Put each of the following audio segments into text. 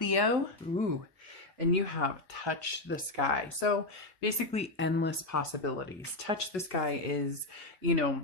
Leo. Ooh. And you have touch the sky. So basically endless possibilities. Touch the sky is, you know,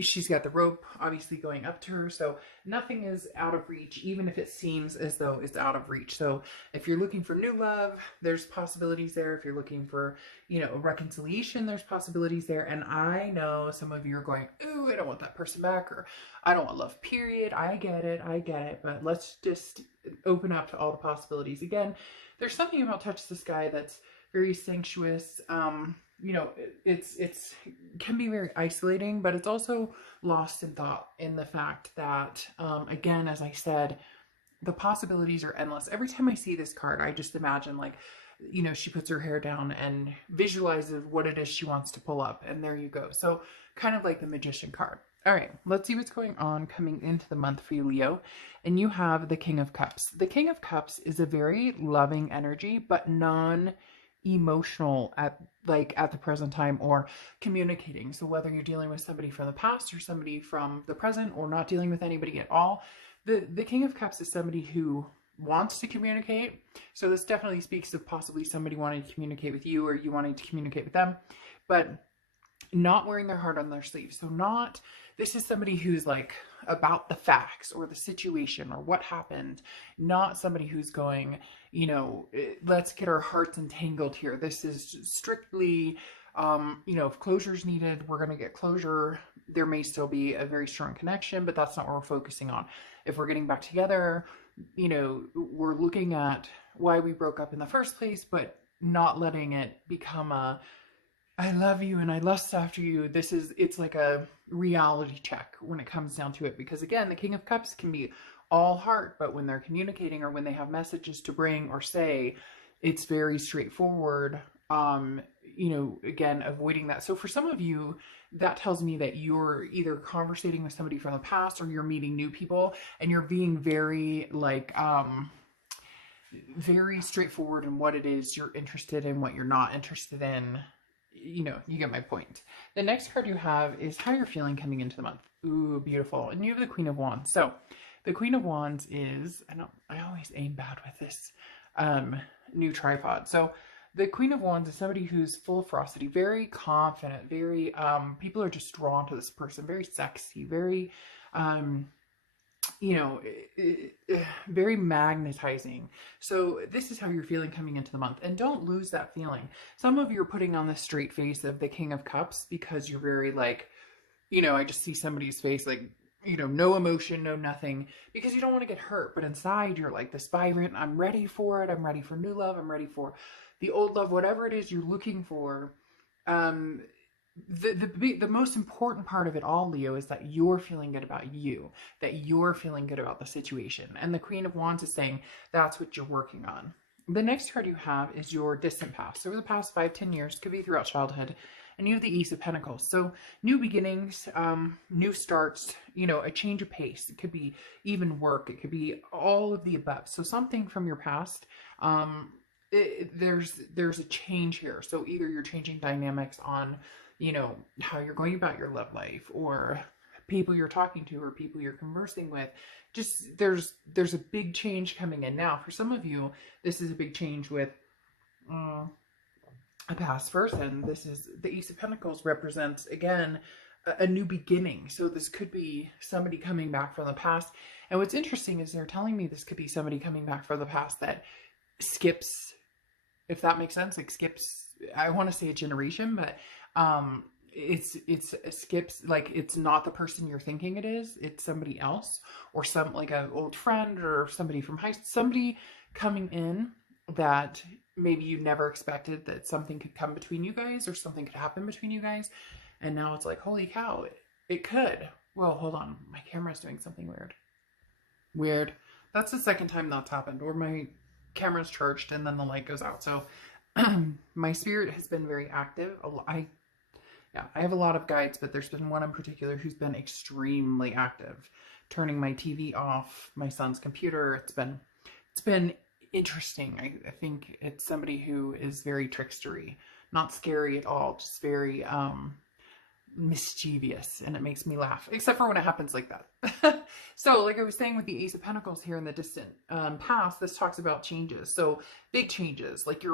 she's got the rope obviously going up to her. So nothing is out of reach, even if it seems as though it's out of reach. So if you're looking for new love, there's possibilities there. If you're looking for, you know, a reconciliation, there's possibilities there. And I know some of you are going, ooh, I don't want that person back, or I don't want love, period. I get it. I get it. But let's just open up to all the possibilities. Again, there's something about touch the sky that's very sensuous. You know, it's can be very isolating, but it's also lost in thought in the fact that, again, as I said, the possibilities are endless. Every time I see this card, I just imagine, like, you know, she puts her hair down and visualizes what it is she wants to pull up, and there you go. So kind of like the Magician card. All right, let's see what's going on coming into the month for you, Leo. And you have the King of Cups. The King of Cups is a very loving energy, but non-emotional at the present time, or communicating. So whether you're dealing with somebody from the past or somebody from the present, or not dealing with anybody at all, the King of Cups is somebody who wants to communicate. So this definitely speaks of possibly somebody wanting to communicate with you, or you wanting to communicate with them, but not wearing their heart on their sleeve. So this is somebody who's like about the facts or the situation or what happened, not somebody who's going, you know, let's get our hearts entangled here. This is strictly, you know, if closure's needed, we're going to get closure. There may still be a very strong connection, but that's not what we're focusing on. If we're getting back together, you know, we're looking at why we broke up in the first place, but not letting it become I love you and I lust after you. It's like a reality check when it comes down to it. Because again, the King of Cups can be all heart, but when they're communicating or when they have messages to bring or say, it's very straightforward. You know, again, avoiding that. So for some of you, that tells me that you're either conversating with somebody from the past, or you're meeting new people, and you're being very like, very straightforward in what it is you're interested in, what you're not interested in. You know, you get my point. The next card you have is how you're feeling coming into the month. Ooh, beautiful. And you have the Queen of Wands. So the Queen of Wands is, I always aim bad with this new tripod. So the Queen of Wands is somebody who's full of ferocity, very confident, very, people are just drawn to this person, very sexy, very, you know, very magnetizing. So this is how you're feeling coming into the month, and don't lose that feeling. Some of you are putting on the straight face of the King of Cups because you're very like, you know, I just see somebody's face like, you know, no emotion, no nothing, because you don't want to get hurt. But inside you're like this vibrant, I'm ready for it. I'm ready for new love. I'm ready for the old love, whatever it is you're looking for. The most important part of it all, Leo, is that you're feeling good about you, that you're feeling good about the situation. And the Queen of Wands is saying that's what you're working on. The next card you have is your distant past. Over the past 5-10 years, could be throughout childhood. And you have the Ace of Pentacles. So new beginnings, new starts, you know, a change of pace. It could be even work. It could be all of the above. So something from your past, there's a change here. So either you're changing dynamics on, you know, how you're going about your love life, or people you're talking to, or people you're conversing with. Just there's a big change coming in. Now, for some of you, this is a big change with a past person. This is the Ace of Pentacles represents, again, a new beginning. So this could be somebody coming back from the past. And what's interesting is they're telling me this could be somebody coming back from the past that skips, if that makes sense, like skips, I want to say a generation, but it's skips, like it's not the person you're thinking it is, it's somebody else, or some like an old friend, or somebody from high school, somebody coming in that maybe you never expected that something could come between you guys, or something could happen between you guys, and now it's like, holy cow, it could. Well, hold on, my camera's doing something weird. That's the second time that's happened, or my camera's charged and then the light goes out. So my spirit has been very active. I have a lot of guides, but there's been one in particular who's been extremely active, turning my TV off, my son's computer. It's been interesting. I think it's somebody who is very trickstery, not scary at all, just very mischievous, and it makes me laugh, except for when it happens like that. So like I was saying with the Ace of Pentacles here in the distant past, this talks about changes. So big changes, like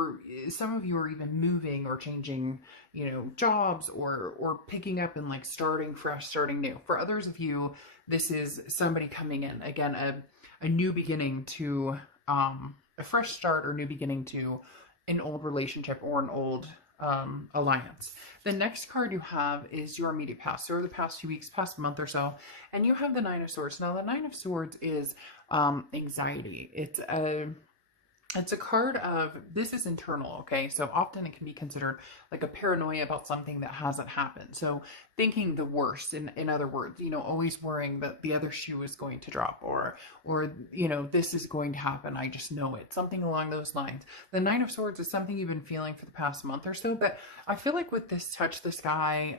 some of you are even moving or changing, you know, jobs or picking up and like starting fresh, starting new. For others of you, this is somebody coming in, again, a new beginning to a fresh start, or new beginning to an old relationship or an old alliance. The next card you have is your immediate past, so the past few weeks, past month or so, and you have the Nine of Swords. Now the Nine of Swords is anxiety. It's a card of, this is internal, okay? So often it can be considered like a paranoia about something that hasn't happened. So thinking the worst, in other words, you know, always worrying that the other shoe is going to drop, or, you know, this is going to happen. I just know it. Something along those lines. The Nine of Swords is something you've been feeling for the past month or so, but I feel like with this Touch the Sky,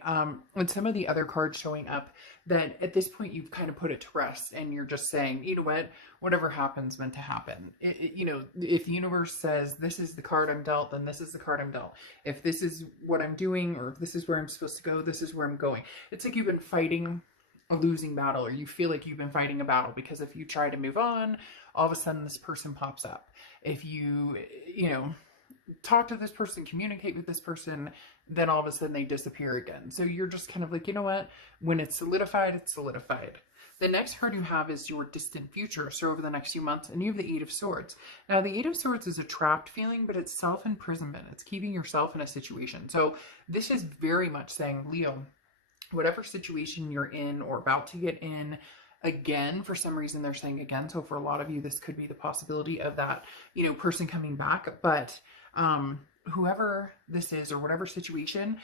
and some of the other cards showing up, that at this point you've kind of put it to rest, and you're just saying, you know what, whatever happens meant to happen. You know, if the universe says this is the card I'm dealt, then this is the card I'm dealt. If this is what I'm doing, or if this is where I'm supposed to go, this is where I'm going. It's like you've been fighting a losing battle, or you feel like you've been fighting a battle, because if you try to move on, all of a sudden this person pops up. If you know, talk to this person, communicate with this person, then all of a sudden they disappear again. So you're just kind of like, you know what, when it's solidified, it's solidified. The next card you have is your distant future, so over the next few months, and you have the Eight of Swords. Now, the Eight of Swords is a trapped feeling, but it's self-imprisonment. It's keeping yourself in a situation. So this is very much saying, Leo, whatever situation you're in or about to get in, again, for some reason they're saying again, so for a lot of you, this could be the possibility of that, you know, person coming back, but whoever this is, or whatever situation,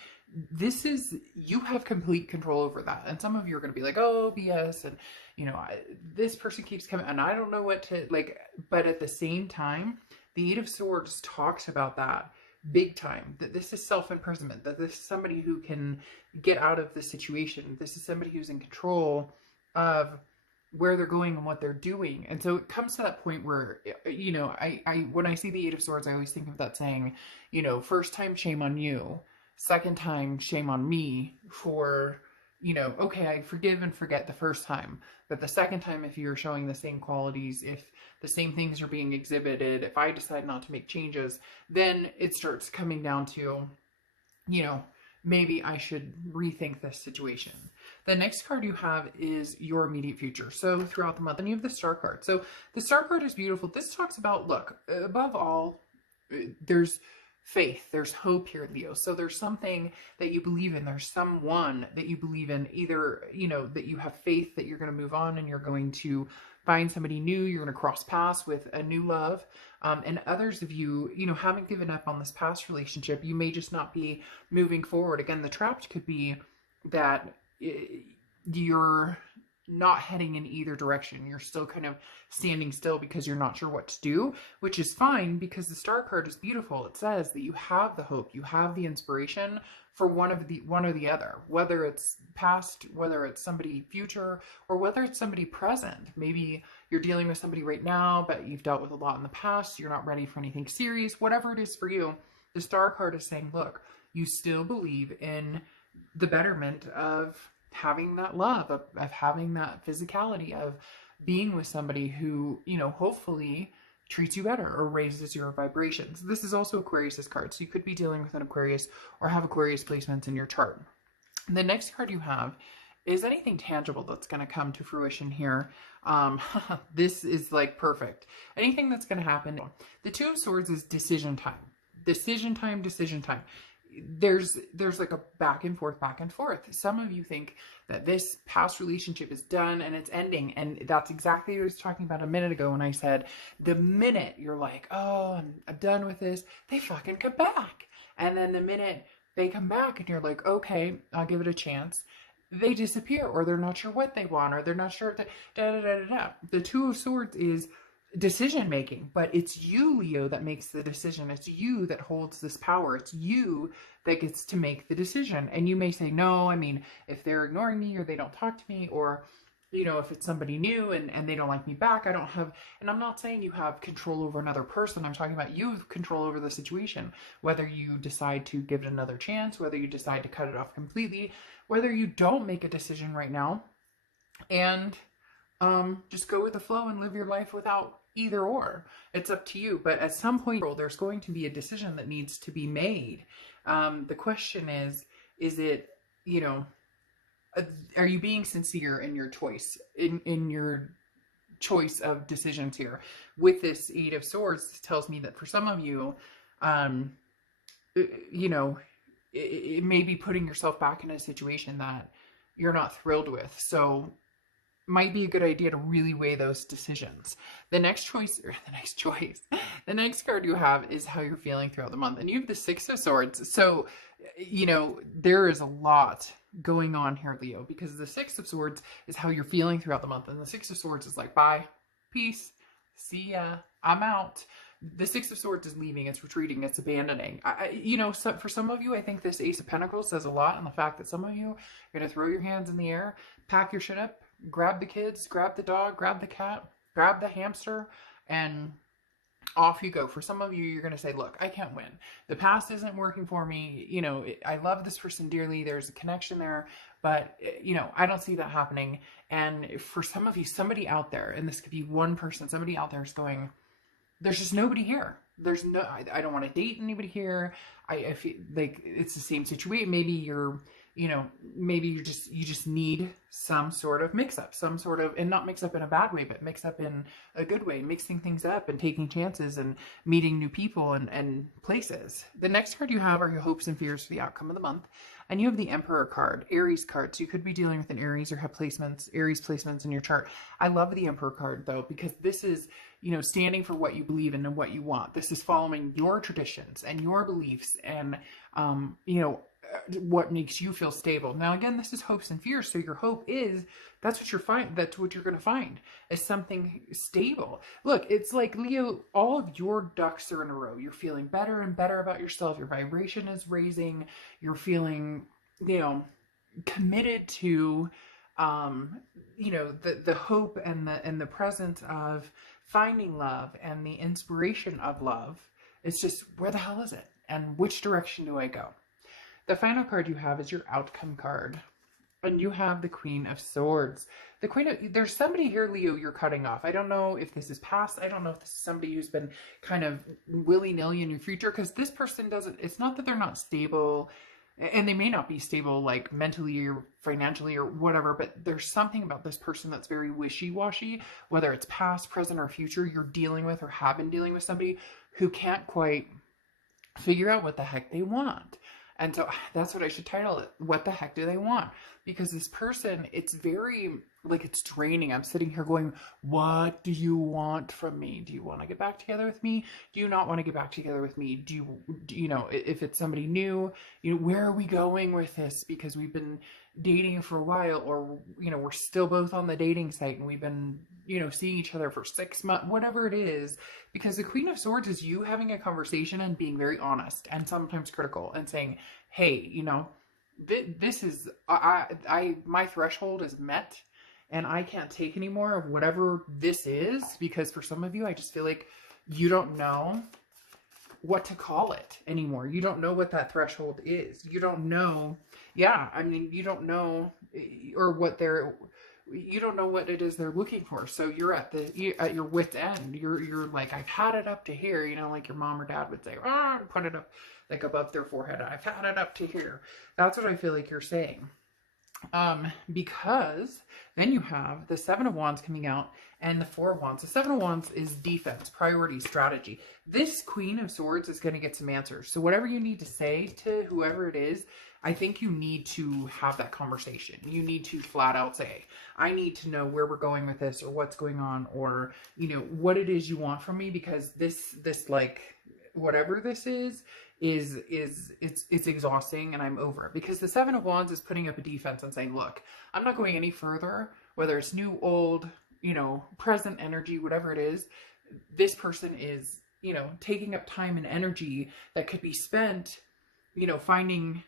this is, you have complete control over that. And some of you are going to be like, oh, BS, and you know, this person keeps coming and I don't know what to, like, but at the same time, the Eight of Swords talks about that big time, that this is self-imprisonment, that this is somebody who can get out of the situation. This is somebody who's in control of where they're going and what they're doing. And so it comes to that point where, you know, I when I see the Eight of Swords, I always think of that saying, you know, first time, shame on you. Second time, shame on me for, you know, okay, I forgive and forget the first time. But the second time, if you're showing the same qualities, if the same things are being exhibited, if I decide not to make changes, then it starts coming down to, you know, maybe I should rethink this situation. The next card you have is your immediate future. So throughout the month, and you have the Star card. So the Star card is beautiful. This talks about, look, above all, there's faith, there's hope here, Leo. So there's something that you believe in. There's someone that you believe in, either, you know, that you have faith that you're going to move on and you're going to find somebody new, you're going to cross paths with a new love. And others of you, you know, haven't given up on this past relationship. You may just not be moving forward. Again, the trapped could be that you're not heading in either direction. You're still kind of standing still because you're not sure what to do, which is fine, because the Star card is beautiful. It says that you have the hope, you have the inspiration for one or the other, whether it's past, whether it's somebody future, or whether it's somebody present. Maybe you're dealing with somebody right now, but you've dealt with a lot in the past. You're not ready for anything serious. Whatever it is for you, the Star card is saying, look, you still believe in the betterment of having that love, of having that physicality, of being with somebody who, you know, hopefully treats you better or raises your vibrations. This is also Aquarius's card, so you could be dealing with an Aquarius or have Aquarius placements in your chart. The next card you have is anything tangible that's going to come to fruition here. This is like perfect. Anything that's going to happen. The Two of Swords is decision time. Decision time, decision time. There's like a back and forth. Some of you think that this past relationship is done and it's ending. And that's exactly what I was talking about a minute ago when I said, the minute you're like, oh, I'm done with this, they fucking come back. And then the minute they come back and you're like, okay, I'll give it a chance, they disappear, or they're not sure what they want, or they're not sure. The Two of Swords is decision making, but it's you, Leo, that makes the decision. It's you that holds this power. It's you that gets to make the decision. And you may say, no, I mean, if they're ignoring me, or they don't talk to me, or if it's somebody new and they don't like me back, I don't have, and I'm not saying you have control over another person. I'm talking about you have control over the situation, whether you decide to give it another chance, whether you decide to cut it off completely, whether you don't make a decision right now and just go with the flow and live your life without either or. It's up to you. But at some point, there's going to be a decision that needs to be made. The question is it, are you being sincere in your choice, in your choice of decisions here? With this Eight of Swords, this tells me that for some of you, it may be putting yourself back in a situation that you're not thrilled with. So might be a good idea to really weigh those decisions. The next card you have is how you're feeling throughout the month. And you have the Six of Swords. So, there is a lot going on here, Leo, because the Six of Swords is how you're feeling throughout the month. And the Six of Swords is like, bye, peace, see ya, I'm out. The Six of Swords is leaving, it's retreating, it's abandoning. For some of you, I think this Ace of Pentacles says a lot on the fact that some of you are going to throw your hands in the air, pack your shit up, grab the kids, grab the dog, grab the cat, grab the hamster, and off you go. For some of you, you're going to say, look, I can't win. The past isn't working for me. I love this person dearly. There's a connection there, but, I don't see that happening. And for some of you, somebody out there, and this could be one person, somebody out there is going, there's just nobody here. I don't want to date anybody here. I feel like it's the same situation. Maybe maybe you just need some sort of mix up, and not mix up in a bad way, but mix up in a good way, mixing things up and taking chances and meeting new people and places. The next card you have are your hopes and fears for the outcome of the month. And you have the Emperor card, Aries card. So you could be dealing with an Aries or have Aries placements in your chart. I love the Emperor card though, because this is, standing for what you believe in and what you want. This is following your traditions and your beliefs and, what makes you feel stable. Now, again, this is hopes and fears. So your hope is that's what you're going to find is something stable. Look, it's like, Leo, all of your ducks are in a row. You're feeling better and better about yourself. Your vibration is raising. You're feeling, committed to, the hope and the presence of finding love and the inspiration of love. It's just, where the hell is it? And which direction do I go? The final card you have is your outcome card. And you have the Queen of Swords. There's somebody here, Leo, you're cutting off. I don't know if this is past. I don't know if this is somebody who's been kind of willy-nilly in your future. Because this person it's not that they're not stable. And they may not be stable, like mentally or financially or whatever. But there's something about this person that's very wishy-washy. Whether it's past, present, or future, you're dealing with or have been dealing with somebody who can't quite figure out what the heck they want. And so that's what I should title it. What the heck do they want? Because this person, it's very, it's draining. I'm sitting here going, what do you want from me? Do you want to get back together with me? Do you not want to get back together with me? Do you if it's somebody new, where are we going with this? Because we've been dating for a while, or, we're still both on the dating site and we've been, seeing each other for 6 months, whatever it is. Because the Queen of Swords is you having a conversation and being very honest and sometimes critical and saying, hey, this is, my threshold is met and I can't take any more of whatever this is. Because for some of you, I just feel like you don't know what to call it anymore. You don't know what that threshold is. You don't know. Yeah. I mean, you don't know, or you don't know what it is they're looking for. So you're at your wit's end. You're like, I've had it up to here, like your mom or dad would say, put it up like above their forehead. I've had it up to here. That's what I feel like you're saying. Because then you have the Seven of Wands coming out and the Four of Wands. The Seven of Wands is defense, priority, strategy. This Queen of Swords is going to get some answers. So whatever you need to say to whoever it is, I think you need to have that conversation. You need to flat out say, I need to know where we're going with this, or what's going on, or, what it is you want from me, because this whatever this is it's exhausting and I'm over it. Because the Seven of Wands is putting up a defense and saying, look, I'm not going any further, whether it's new, old, present energy, whatever it is. This person is, taking up time and energy that could be spent, finding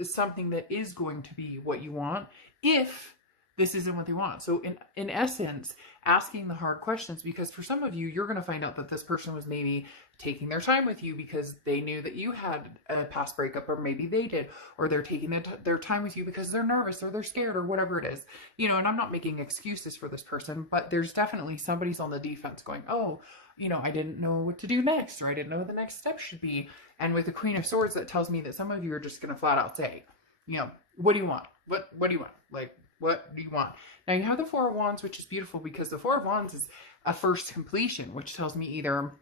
something that is going to be what you want, if this isn't what they want. So in essence, asking the hard questions, because for some of you, you're going to find out that this person was maybe taking their time with you because they knew that you had a past breakup, or maybe they did, or they're taking their time with you because they're nervous or they're scared or whatever it is, you know. And I'm not making excuses for this person, but there's definitely somebody's on the defense going, oh, you know, I didn't know what to do next, or I didn't know what the next step should be. And with the Queen of Swords, that tells me that some of you are just going to flat out say, you know, what do you want? What do you want? Like, what do you want? Now you have the Four of Wands, which is beautiful because the Four of Wands is a first completion, which tells me either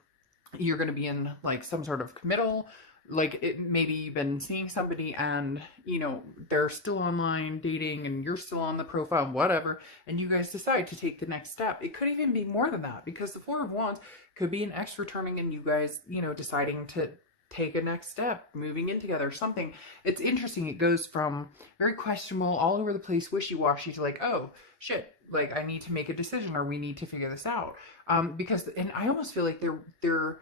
you're going to be in like some sort of committal, like maybe you've been seeing somebody and, you know, they're still online dating and you're still on the profile, whatever, and you guys decide to take the next step. It could even be more than that, because the Four of Wands could be an ex returning and you guys, you know, deciding to take a next step, moving in together, something. It's interesting. It goes from very questionable, all over the place, wishy-washy to like, oh shit, like I need to make a decision, or we need to figure this out. Because, and I almost feel like they're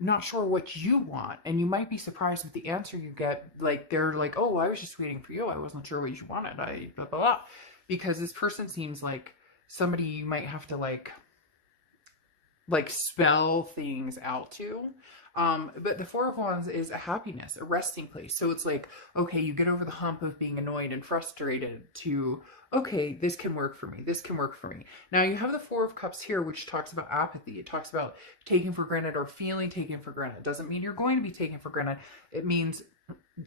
not sure what you want, and you might be surprised with the answer you get. Like they're like, oh, I was just waiting for you. I wasn't sure what you wanted. I blah, blah, blah. Because this person seems like somebody you might have to like spell things out to. But the Four of Wands is a happiness, a resting place. So it's like, okay, you get over the hump of being annoyed and frustrated to, okay, this can work for me. This can work for me. Now you have the Four of Cups here, which talks about apathy. It talks about taking for granted or feeling taken for granted. It doesn't mean you're going to be taken for granted. It means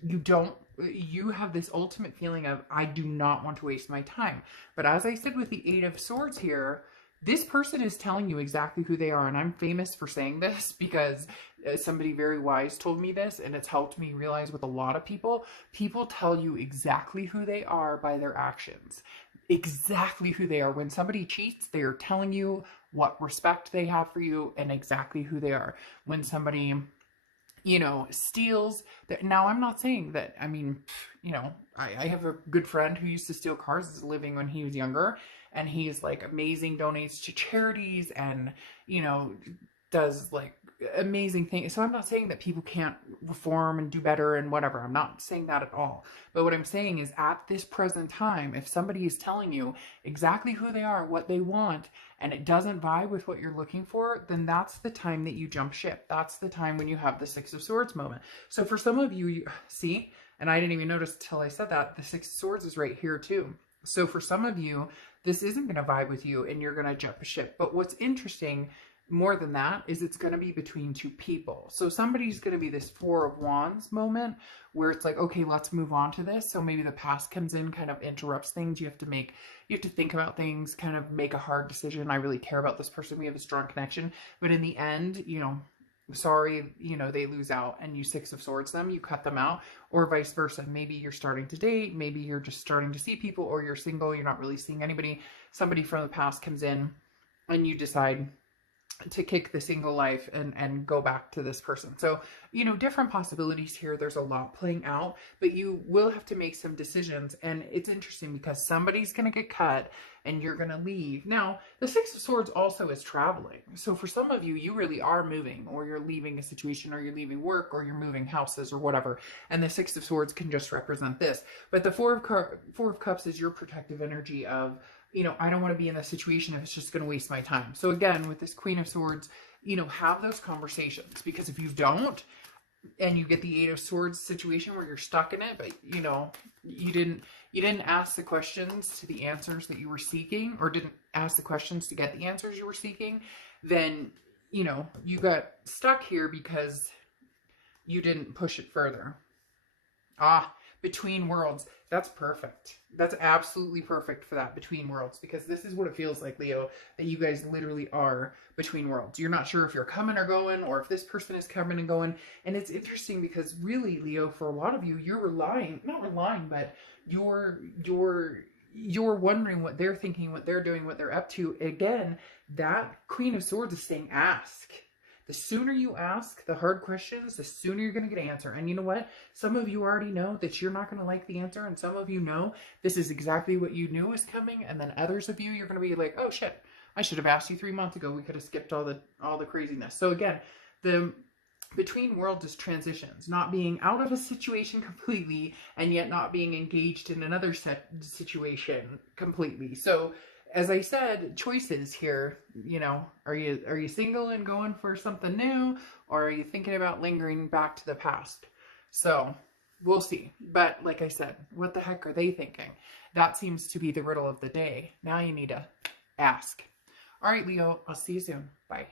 you have this ultimate feeling of, I do not want to waste my time. But as I said with the Eight of Swords here, this person is telling you exactly who they are. And I'm famous for saying this because somebody very wise told me this, and it's helped me realize with a lot of people tell you exactly who they are by their actions. Exactly who they are. When somebody cheats, they are telling you what respect they have for you and exactly who they are. When somebody, you know, steals that. Now, I'm not saying that, I mean, you know, I have a good friend who used to steal cars as a living when he was younger, and he's like amazing, donates to charities and, you know, does like amazing things. So I'm not saying that people can't reform and do better and whatever. I'm not saying that at all. But what I'm saying is, at this present time, if somebody is telling you exactly who they are, what they want, and it doesn't vibe with what you're looking for, then that's the time that you jump ship. That's the time when you have the Six of Swords moment. So for some of you see, and I didn't even notice till I said that, the Six of Swords is right here too. So for some of you, this isn't going to vibe with you and you're going to jump ship. But what's interesting more than that is it's going to be between two people. So somebody's going to be this Four of Wands moment where it's like, okay, let's move on to this. So maybe the past comes in, kind of interrupts things. You have to think about things, kind of make a hard decision. I really care about this person. We have a strong connection. But in the end, you know, sorry, you know, they lose out and you Six of Swords them, you cut them out, or vice versa. Maybe you're starting to date, maybe you're just starting to see people, or you're single, you're not really seeing anybody. Somebody from the past comes in and you decide to kick the single life and go back to this person. So, you know, different possibilities here. There's a lot playing out, but you will have to make some decisions. And it's interesting because somebody's going to get cut and you're going to leave. Now, the Six of Swords also is traveling. So for some of you, you really are moving, or you're leaving a situation, or you're leaving work, or you're moving houses or whatever. And the Six of Swords can just represent this. But the Four of Cups is your protective energy of, you know, I don't want to be in this situation if it's just going to waste my time. So again, with this Queen of Swords, you know, have those conversations, because if you don't, and you get the Eight of Swords situation where you're stuck in it, but you know, you didn't ask the questions to the answers that you were seeking, or didn't ask the questions to get the answers you were seeking, then, you know, you got stuck here because you didn't push it further. Between worlds. That's perfect. That's absolutely perfect for that, between worlds, because this is what it feels like, Leo, that you guys literally are between worlds. You're not sure if you're coming or going, or if this person is coming and going. And it's interesting because really, Leo, for a lot of you, you're not relying, but you're wondering what they're thinking, what they're doing, what they're up to. Again, that Queen of Swords is saying ask. The sooner you ask the hard questions, the sooner you're going to get an answer. And you know what? Some of you already know that you're not going to like the answer. And some of you know this is exactly what you knew was coming. And then others of you, you're going to be like, oh shit, I should have asked you 3 months ago. We could have skipped all the craziness. So again, the between worlds is transitions, not being out of a situation completely and yet not being engaged in another situation completely. So as I said, choices here, you know, are you single and going for something new, or are you thinking about lingering back to the past? So we'll see. But like I said, what the heck are they thinking? That seems to be the riddle of the day. Now you need to ask. All right, Leo, I'll see you soon. Bye.